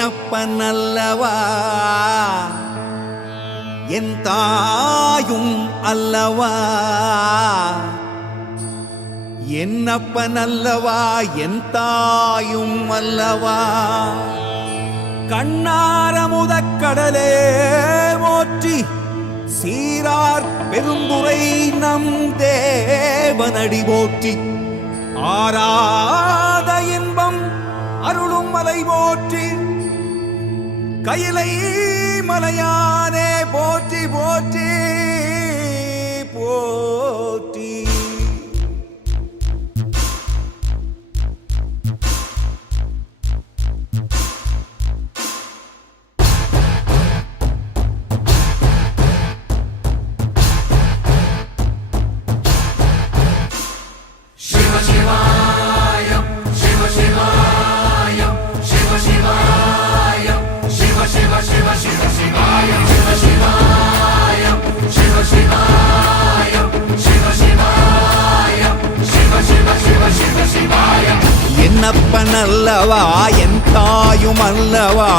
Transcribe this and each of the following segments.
என்னப்பன் அல்லவா என் தாயும் அல்லவா என்னப்பன் அல்லவா என் தாயும் அல்லவா கண்ணார முதக்கடலே போற்றி சீரார் பெருந்துரை நம் தேவனடி போற்றி ஆராத இன்பம் அருளும் மலை போற்றி கையிலை மலையானே போற்றி போற்றி போற்றி என்னப்பன் அல்லவா என் தாயும் அல்லவா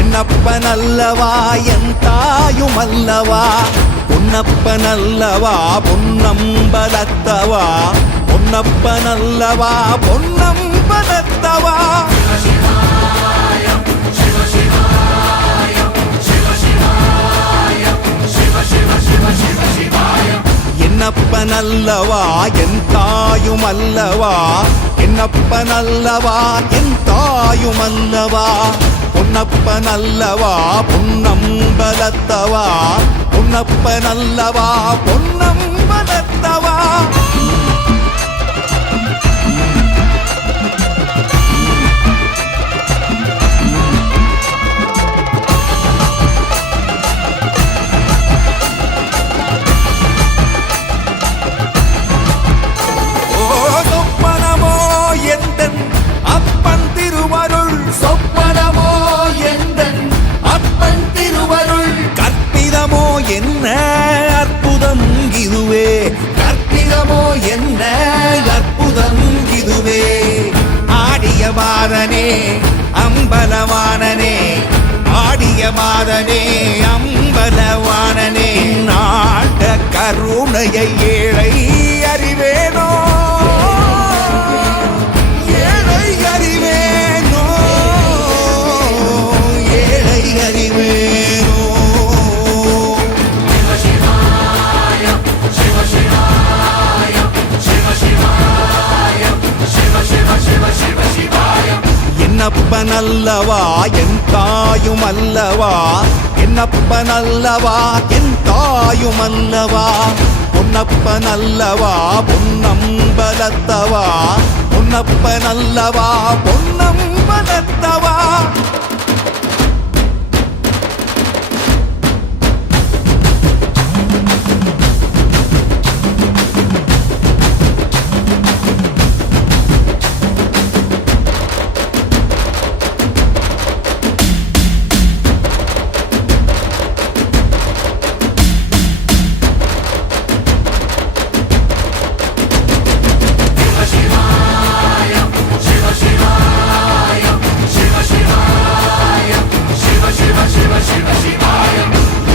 என்னப்பன் அல்லவா என் தாயும் அல்லவா பொன்னப்பன் அல்லவா பொன்னம்பலத்தவா பொன்னப்பன் அல்லவா பொன்னம்பலத்தவா என்னப்பன் அல்லவா என் தாயும் அல்லவா என்னப்பன் அல்லவா என் தாயும் அல்லவா பொன்னப்பன் அல்லவா பொன்னம்பலத்தவா பொன்னப்பன் அல்லவா பொன்னம்பலத்தவா என்ன அற்புதம் இதுவே கற்பிதமோ என்ன அற்புதம் இதுவே ஆடிய மாதனே அம்பலவானனே ஆடிய மாதனே அம்பலவானனே நாட கருணையை ஏழை அறிவேனோ ஏழை அறிவேனோ ஏழை அறிவேனோ என்னப்பன் அல்லவா என் தாயும் அல்லவா என்னப்பன் அல்லவா என் தாயும் அல்லவா பொன்னப்பன் அல்லவா பொன்னம்பலத்தவா பொன்னப்பன் அல்லவா பொன்னம்பலத்தவா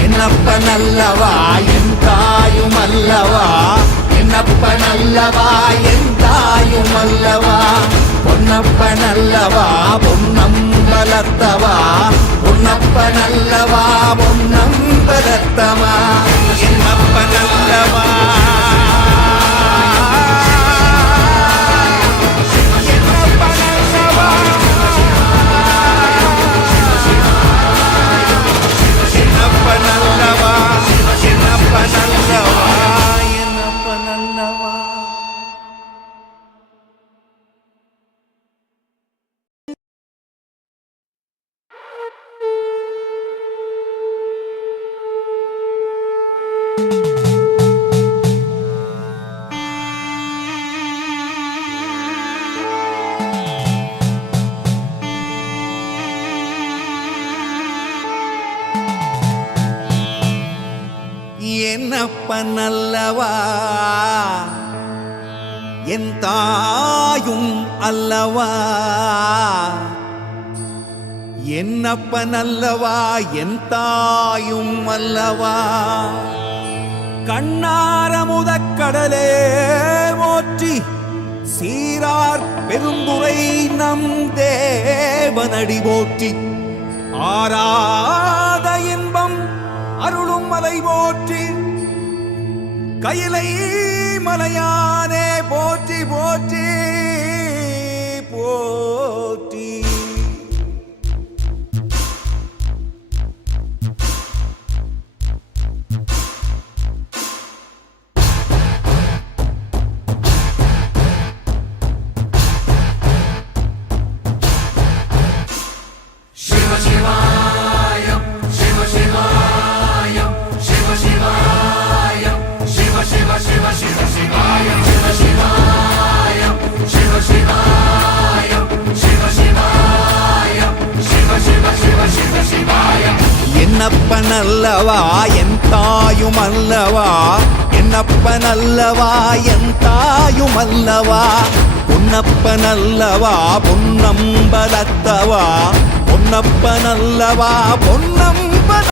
என்னப்பன் அல்லவா என் தாயும் அல்லவா என்னப்பன் அல்லவா என் தாயும் அல்லவா பொன்னப்பன் அல்லவா பொன்னம்பலத்தவா பொன்னப்பன் அல்லவா பொன்னம்பலத்தவா என்னப்பன் அல்லவா என்னப்பன் அல்லவா என் தாயும் அல்லவா என்னப்பன் அல்லவா என் தாயும் அல்லவா கண்ணாரமுதக் கடலே போற்றி சீரார் பெருந்துரை நம் தேவனடி போற்றி ஆராத இன்பம் அருளும் மலை போற்றி கையிலை மலையானே போற்றி போற்றி போற்றி என்னப்பன் அல்லவா என் தாயும் அல்லவா என்னப்பன் அல்லவா என் தாயும் அல்லவா பொன்னப்பன் அல்லவா பொன்னம்பலத்தவா பொன்னப்பன் அல்லவா பொன்னம்பல